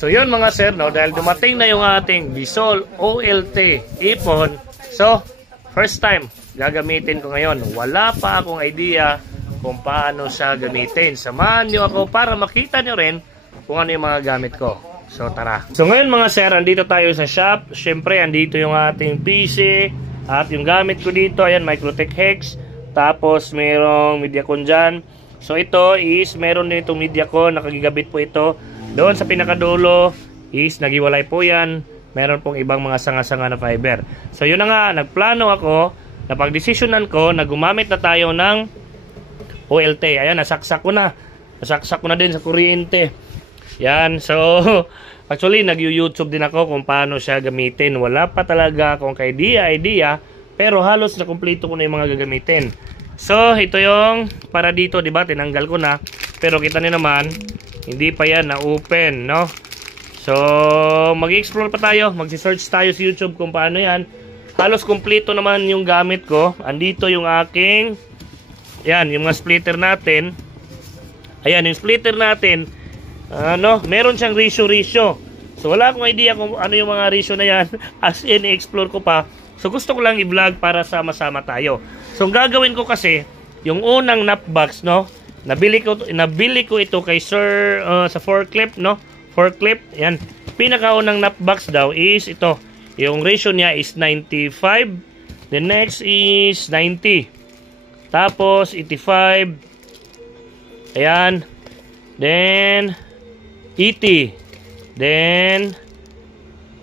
So yun mga sir, no, dahil dumating na yung ating Visol OLT ipon. So, first time gagamitin ko ngayon. Wala pa akong idea kung paano siya gamitin. Samahan nyo ako para makita nyo rin kung ano yung mga gamit ko. So tara. So ngayon mga sir, andito tayo sa shop. Siyempre, andito yung ating PC. At yung gamit ko dito, ayan, Microtech Hex. Tapos mayroong Mediacon dyan. So ito is, meron din itong Mediacon. Nakagigabit po ito. Doon sa pinakadulo is nagiwalay po yan. Meron pong ibang mga sanga-sanga na fiber. So yun na nga, nagplano ako, napag-desisyonan ko na gumamit na tayo ng OLT. Ayan, nasaksak ko na. Nasaksak ko na din sa kuryente. Yan, so actually nag-YouTube din ako kung paano siya gamitin. Wala pa talaga akong idea, pero halos na kumpleto ko na yung mga gagamitin. So ito yung para dito, di ba? Tinanggal ko na. Pero kita niyo naman, hindi pa yan na-open, no? So mag-explore pa tayo, mag-search tayo sa YouTube kung paano yan. Halos kumpleto naman yung gamit ko. Andito yung aking, yan, yung mga splitter natin. Ayan, yung splitter natin. Meron siyang ratio. So wala akong idea kung ano yung mga ratio na yan. As in, explore ko pa. So gusto ko lang i-vlog para sama-sama tayo. So ang gagawin ko kasi, yung unang nut box, no? Nabili ko ito kay Sir sa forklift, no? Forklift, yan. Pinakaunang nut box daw is ito. Yung ratio niya is 95. The next is 90. Tapos 85. Ayan. Then 80. Then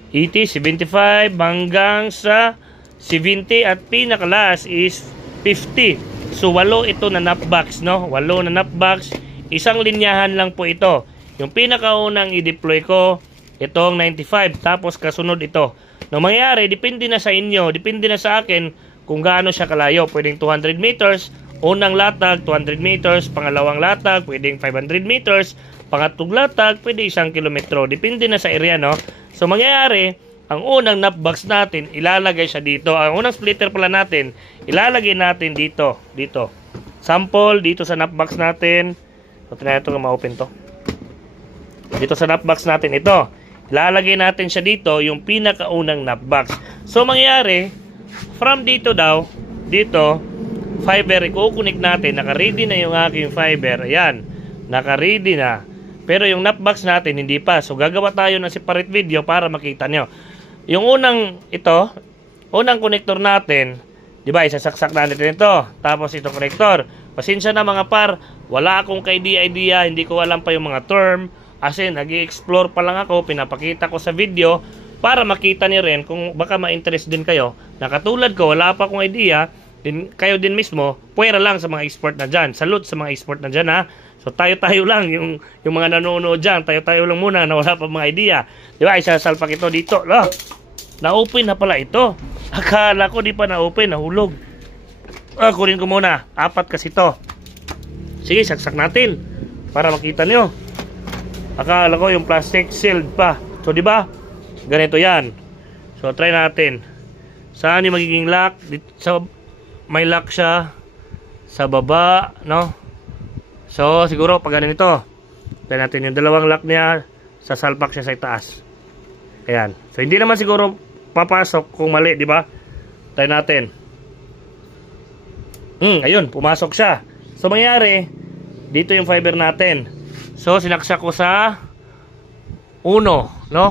80, 75 hanggang sa 70 at pinakalas is 50. So 8 ito na nut box, no? 8 na nut box. Isang linyahan lang po ito. Yung pinakaunang i-deploy ko, itong 95. Tapos kasunod ito. No, mangyayari, depende na sa inyo, depende na sa akin kung gaano siya kalayo. Pwedeng 200 meters, unang latag 200 meters, pangalawang latag pwedeng 500 meters, pangatlong latag pwede 1 kilometro. Depende na sa area, no? So mangyayari, ang unang nut box natin, ilalagay siya dito. Ang unang splitter pala natin, ilalagay natin dito. Sample dito sa nut box natin. So tinayin ito, ma-open to. Dito sa nut box natin, ito. Ilalagay natin siya dito, yung pinakaunang nut box. So mangyayari, from dito daw, dito, fiber, i-connect natin. Naka-ready na yung aking fiber. Ayan, naka-ready na. Pero yung nut box natin, hindi pa. So gagawa tayo ng separate video para makita nyo. Yung unang, ito, unang connector natin, di ba, isasaksak natin ito. Tapos itong connector. Pasensya na mga par, wala akong idea, hindi ko alam pa yung mga term. As in, nag-i-explore pa lang ako, pinapakita ko sa video para makita niyo rin kung baka ma-interest din kayo. Na katulad ko, wala pa akong idea, kayo din mismo, puwera lang sa mga expert na dyan. Salute sa mga expert na dyan, ha. So tayo-tayo lang, yung mga nanonood dyan, tayo-tayo lang muna na wala pa mga idea. Di ba, isasalpak ito dito. Na-open na pala ito. Akala ko di pa na-open, nahulog. Kunin ko muna, 4 kasi ito. Sige, saksak natin para makita nyo. Akala ko yung plastic sealed pa. So di ba, ganito yan. So try natin. Saan yung magiging lock? So, may lock siya sa baba, no? So siguro pag ganito, try natin yung dalawang lock niya, sasalpak siya sa itaas. Ayan. So hindi naman siguro papasok kung mali, di ba? Try natin. Ayun, pumasok siya. So mangyari, dito yung fiber natin. So sinaksak ko sa 1, no?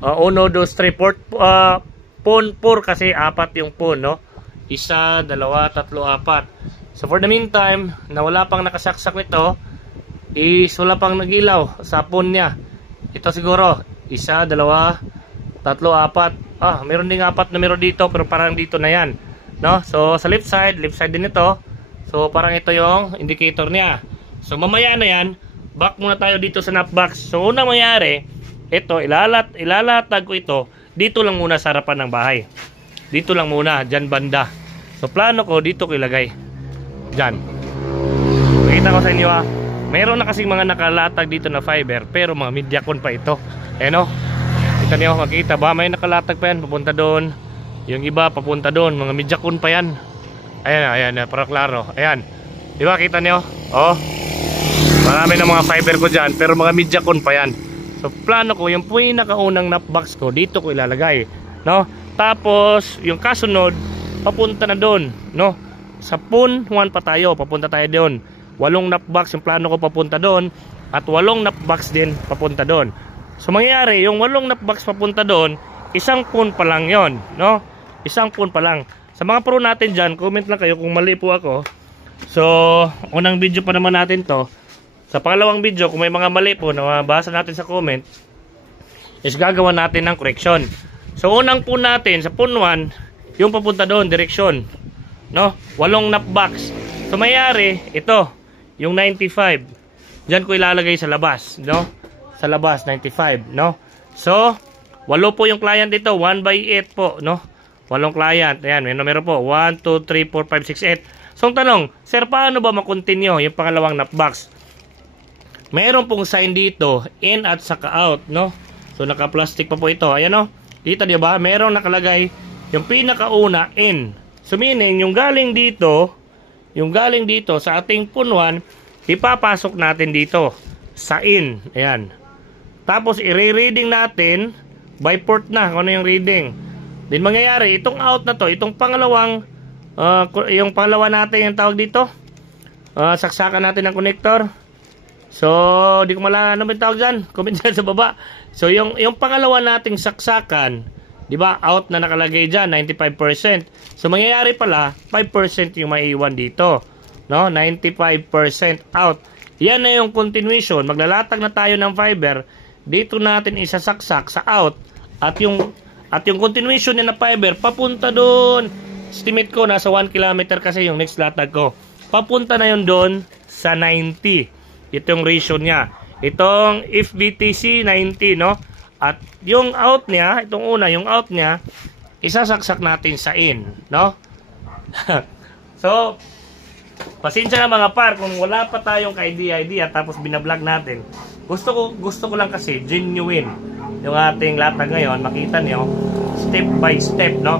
1, 2, 3, 4 pon 4 kasi 4 yung pon, no? 1, 2, 3, 4. So for the meantime, na wala pang nakasaksak nito, is wala pang nagilaw sa pon niya. Ito siguro 1, 2, 3, 4. Meron ding 4 na meron dito, pero parang dito na yan, no? So sa left side din ito. So parang ito yung indicator niya. So mamaya na yan, back muna tayo dito sa nut box. So unang mangyari, ito ilalatag ko ito dito lang muna sa harapan ng bahay. Dito lang muna, dyan banda. So plano ko dito ko ilagay. Dyan. Makita ko sa inyo, ha. Meron na kasing mga nakalatag dito na fiber, pero mga Mediacon pa ito. Ayan, o. Kita niyo, makita ba? May nakalatag pa yan, papunta doon. Yung iba, papunta doon. Mga Mediacon pa yan. Ayan, para klaro. Ayan. Di ba, kita niyo? Oh. Marami na mga fiber ko dyan, pero mga Mediacon pa yan. So plano ko yung pinakaunang nut box ko dito ko ilalagay, no? Tapos yung kasunod papunta na doon, no? Sa pun 1 pa tayo, papunta tayo doon. 8 nut box yung plano ko papunta doon at 8 nut box din papunta doon. So mangyayari yung 8 nut box papunta doon, isang pun pa lang 'yon, no? Isang pun pa lang. Sa mga pro natin diyan, comment lang kayo kung mali po ako. So unang video pa naman natin 'to. Sa pangalawang video, kung may mga mali po na mabasa natin sa comment, is gagawa natin ng correction. So unang po natin sa pun 1, yung papunta doon, direksyon, no? 8 nut box. So mayari ito, yung 95. Diyan ko ilalagay sa labas, no? Sa labas 95, no? So 8 po yung client dito, 1/8 po, no? 8 client. Ayan, may numero po, 1 2 3 4 5 6 8. So ang tanong, sir, paano ba ma-continue yung pangalawang nut box? Meron pong sign dito, in at saka out, no? So naka-plastic pa po ito. Ayan, no? Dito, di ba? Merong nakalagay yung pinakauna, in. So meaning, yung galing dito sa ating pun 1, ipapasok natin dito sa in. Ayan. Tapos i-reading natin by port na kung ano yung reading. Then mangyayari, itong out na to, itong pangalawang yung pangalawa natin yung tawag dito, saksakan natin ng connector. So, di ko malala ano ba tawag dyan. Comment dyan sa baba. So, yung pangalawa nating saksakan, di ba, out na nakalagay dyan, 95%. So, mangyayari pala, 5% yung maiiwan dito. No? 95% out. Yan na yung continuation. Maglalatag na tayo ng fiber. Dito natin isasaksak sa out. At yung continuation niya na fiber, papunta doon. Estimate ko, nasa 1 kilometer kasi yung next latag ko. Papunta na yun doon sa 90. Itong ratio niya. Itong FBTC 90, no? At yung out niya, itong una, yung out niya, isasaksak natin sa in, no? So, pasensya na mga par, kung wala pa tayong ka-idea tapos binablog natin. Gusto ko lang kasi genuine yung ating latag ngayon, makita niyo step by step, no?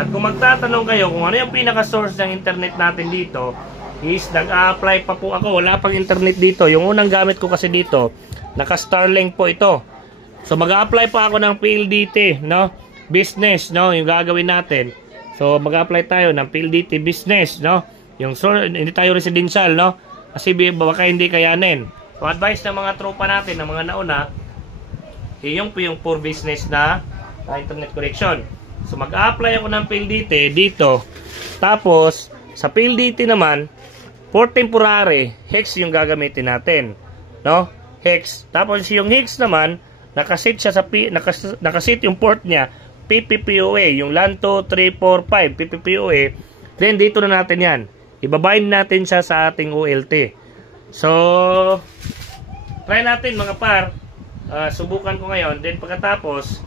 At kung magtatanong kayo kung ano yung pinaka-source ng internet natin dito, is nag-a-apply pa po ako, wala pang internet dito. Yung unang gamit ko kasi dito, naka-Starlink po ito. So mag-a-apply pa ako ng PLDT, no? Business, no? Yung gagawin natin. So mag-a-apply tayo ng PLDT business, no? Yung hindi tayo residential, no? Kasi baka hindi kayanin. So advice ng mga tropa natin, ng mga nauna, yung po yung for business na internet connection. So mag-a-apply ako ng PLDT dito. Tapos sa PLDT naman, for temporary, hex yung gagamitin natin, no? Hex. Tapos yung hex naman, nakasit siya sa nakasit yung port niya, PPPoA, yung LAN 2, 3, 4, 5, PPPoA. Then dito na natin 'yan. Ibabind natin siya sa ating OLT. So, try natin mga par. Subukan ko ngayon. Then pagkatapos,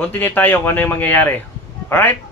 continue tayo kung ano yung mangyayari. Alright?